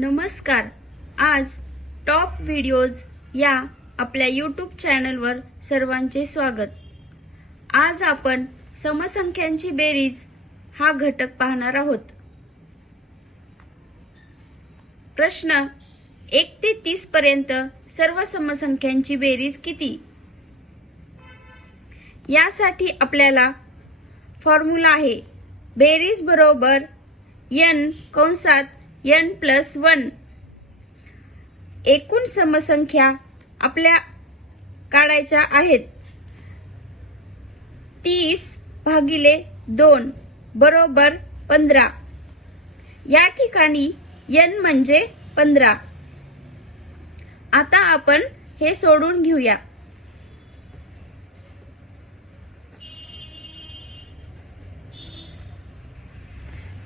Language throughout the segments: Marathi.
नमस्कार। आज टॉप व्हिडिओज या आपल्या यूट्यूब चॅनलवर सर्वांचे स्वागत। आज आपण समसंख्यांची बेरीज हा घटक पाहणार आहोत। प्रश्न 1 ते 30 पर्यंत सर्व समसंख्यांची बेरीज किती? यासाठी आपल्याला फॉर्म्युला आहे बेरीज बरोबर n कंसात n + 1। एकूण समसंख्या आपल्या काढायच्या आहेत। 30 भागिले 2 बरोबर 15। या ठिकाणी n म्हणजे 15। आता आपण हे सोडून घेऊया।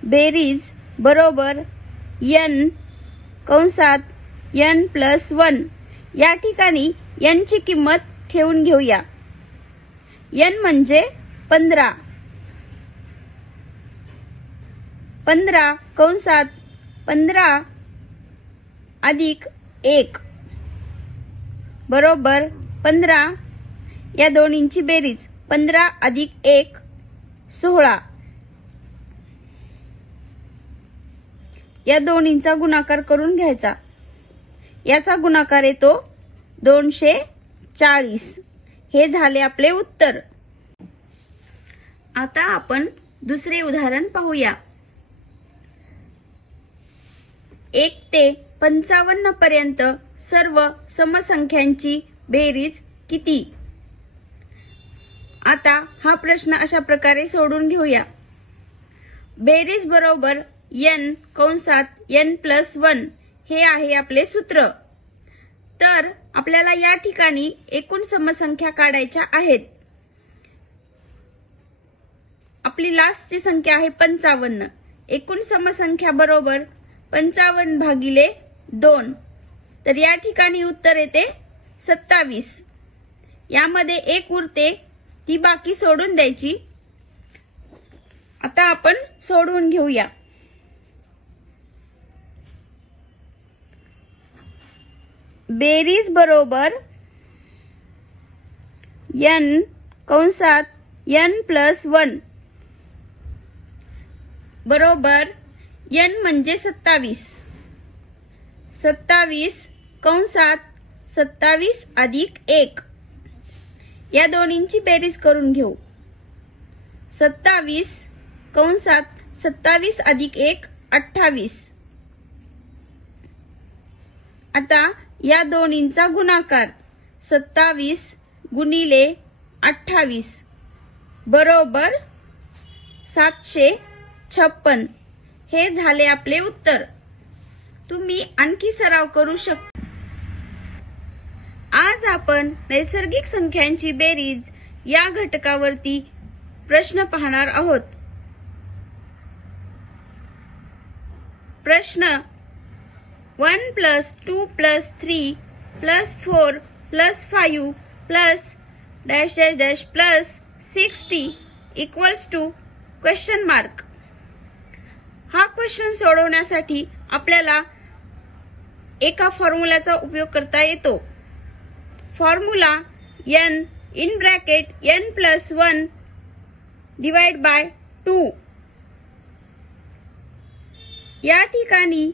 बेरीज बरोबर n कंसात n + 1। या ठिकाणी n ची किंमत ठेवून घेऊया। n म्हणजे 15। 15 कंसात 15 अधिक 1 बरोबर 15। या दोन्हींची बेरीज 15 अधिक 1 16। या दोन्हींचा गुणाकार करून घ्यायचा। याचा गुणाकार येतो 240। हे झाले आपले उत्तर। आता आपण दुसरे उदाहरण पाहूया। 1 ते 55 पर्यंत सर्व समसंख्यांची बेरीज किती? आता हा प्रश्न अशा प्रकारे सोडून घेऊया। बेरीज बरोबर n कंसात n + 1 हे आहे आपले सूत्र। तर आपल्याला या ठिकाणी एकूण समसंख्या काढायच्या आहेत। आपली लास्टची संख्या आहे 55। एकूण समसंख्या बरोबर 55 भागिले 2। तर या ठिकाणी उत्तर येते 27। यामध्ये 1 उरते, ती बाकी सोडून द्यायची। आता आपण सोडवून घेऊया। बेरीज बरोबर n कंसात n + 1 बरोबर n म्हणजे 27। 27 कंसात 27 अधिक 1। या दोन्हींची बेरीज करून घेऊ। 27 कंसात 27 अधिक 1 28। आता या दोन्हींचा गुणाकार 27 गुणिले 28 बरोबर 756। हे झाले आपले उत्तर। तुम्ही आणखी सराव करू शकता। आज आपण नैसर्गिक संख्यांची बेरीज या घटकावरती प्रश्न पाहणार आहोत। प्रश्न 1 + 2 + 3 + 4 + 5 + डॅश डॅश डॅश + 60 = ? हा क्वेश्चन सोडवण्यासाठी आपल्याला एका फॉर्म्युलाचा उपयोग करता येतो। Formula n (n + 1) / 2। या ठिकाणी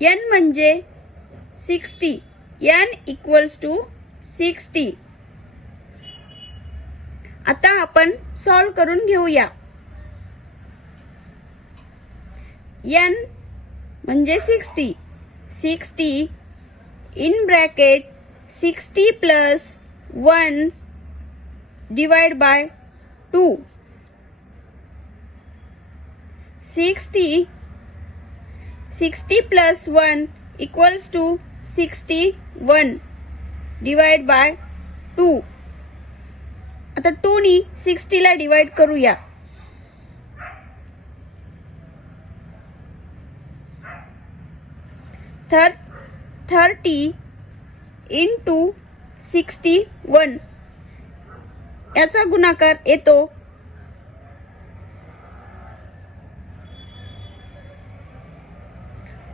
n म्हणजे 60। n = 60। आता आपण सॉल्व करून घेऊया। n म्हणजे 60। 60 (60 + 1) / 2। 60 + 1 = 61 / 2। आता 2 नी 60 ला डिवाइड करूया। तर 30 × 61 याचा गुणाकार येतो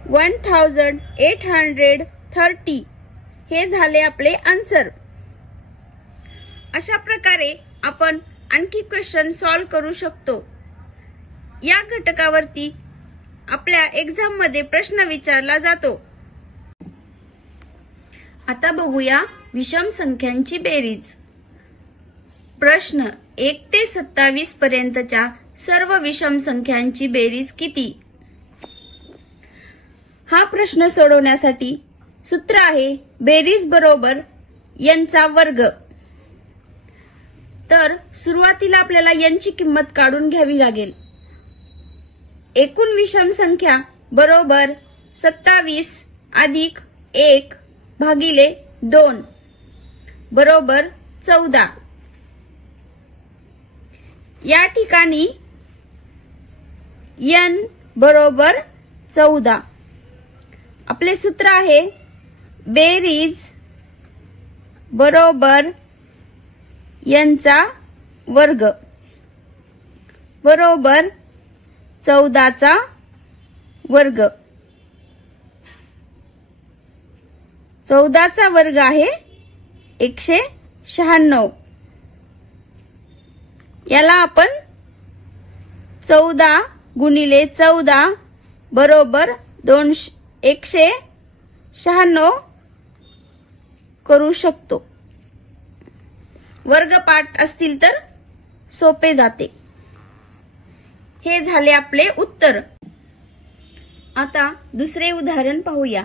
1830 हे झाले आपले आन्सर। अशा प्रकारे आपण आणखी क्वेश्चन सॉल्व करू शकतो। या घटकावरती आपल्या एक्झाम मध्ये प्रश्न विचारला जातो। आता बघूया विषम संख्यांची बेरीज। प्रश्न 1 ते 27 पर्यंतच्या सर्व विषम संख्यांची बेरीज किती? हा प्रश्न सोडवण्यासाठी सूत्र आहे बेरीज बरोबर n चा वर्ग। तर सुरुवातीला आपल्याला n ची किंमत काढून घ्यावी लागेल। एकूण विषम संख्या बरोबर 27 अधिक 1 भागिले 2 बरोबर 14। या ठिकाणी n बरोबर 14। आपले सूत्र आहे बेरीज बरोबर n चा वर्ग बरोबर 14 चा वर्ग। 14 चा वर्ग आहे 196। याला आपण 14 गुणिले 14 बरोबर 196 करू शकतो। वर्गपाठ असतील तर सोपे जाते। हे झाले आपले उत्तर। आता दुसरे उदाहरण पाहूया।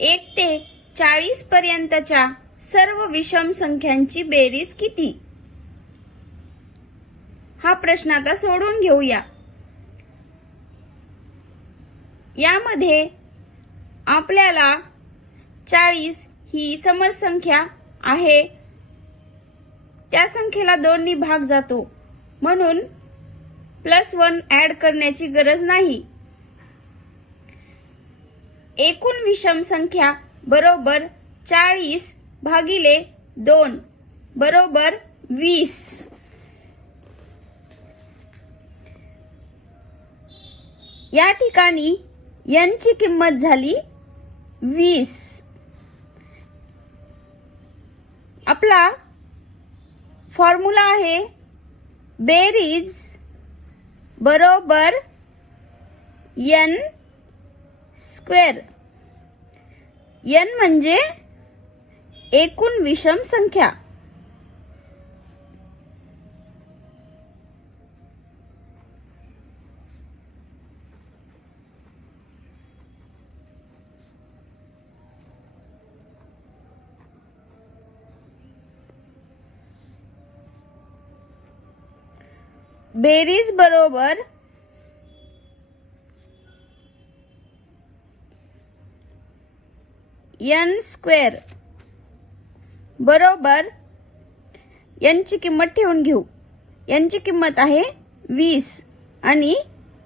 1 ते 40 पर्यंतच्या सर्व विषम संख्यांची बेरीज किती? हा प्रश्न आता सोडवून घेऊया। यामध्ये आपल्याला 40 ही समसंख्या आहे, त्या संख्येला 2 ने भाग जातो म्हणून +1 ऍड करण्याची गरज नाही। एकूण विषम संख्या बरोबर 40 भागिले 2 बरोबर 20। या ठिकाणी n ची किंमत झाली 20। आपला फॉर्म्युला आहे बेरीज बरोबर n स्क्वेअर। n म्हणजे एकूण विषम संख्या। बेरीज बरोबर n स्क्वेअर बरोबर n ची किंमत ठेवून घेऊ। n ची किंमत आहे 20 आणि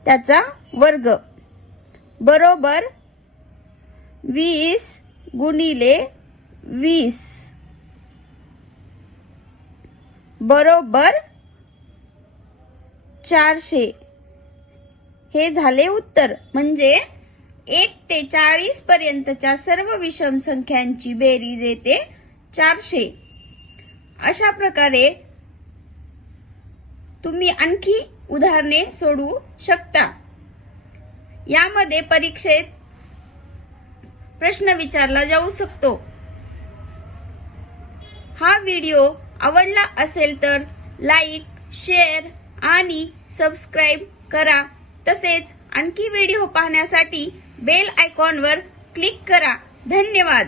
त्याचा वर्ग बरोबर 20 गुणिले 20 बरोबर 400। हे झाले उत्तर। म्हणजे 1 ते 40 पर्यंतच्या सर्व विषम संख्यांची बेरीज येते 400। अशा प्रकारे तुम्ही आणखी उदाहरणे सोडवू शकता। यामध्ये परीक्षेत प्रश्न विचारला जाऊ शकतो। हा व्हिडिओ आवडला असेल तर लाईक, शेअर आणि सबस्क्राइब करा। तसेच आणखी व्हिडिओ पाहण्यासाठी बेल आयकॉनवर क्लिक करा। धन्यवाद।